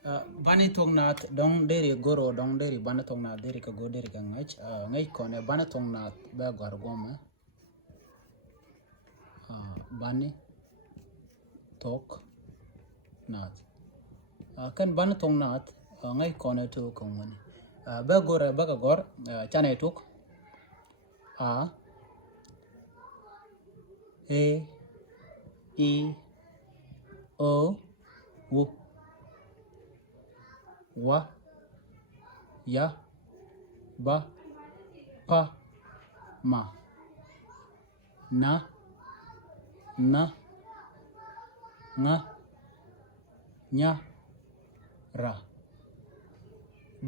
Bani tongnat dong deri goro dong deri bani tongnat deri ka go deri ka ngay kone bani tongnat ba gar goma bani tok nat kan bani tongnat ngay kone tu kongwani ba gor ba ka gor chane tuk a e I o u wa ya ba pa ma na na nga nya ra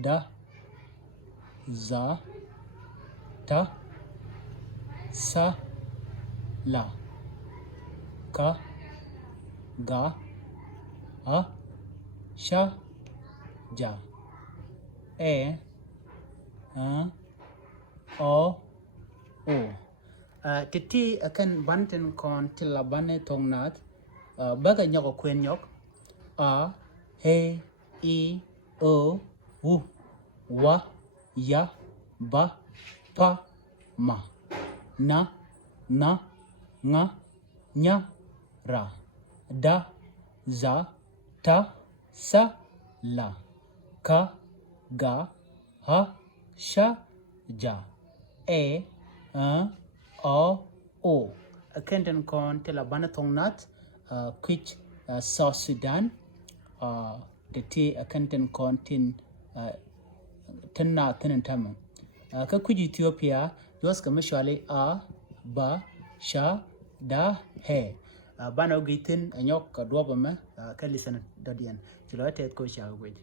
da za ta sa la ka ga a sha ja e o o titi akan banten kon tila bane tongnat baga nyoko kwen nyok a he I o u wa ya ba pa ma na na nga nya ra da za ta sa la ka ga ha sha ja e o o akenten kon tela bana tongnat kwich South Sudan the t akenten kon tin tanna tanan tamam ka kwich Ethiopia dos kamashwale a ba sha da he bana gitin anyok ka dwobama ka lisan dadian chilote ko sha gwej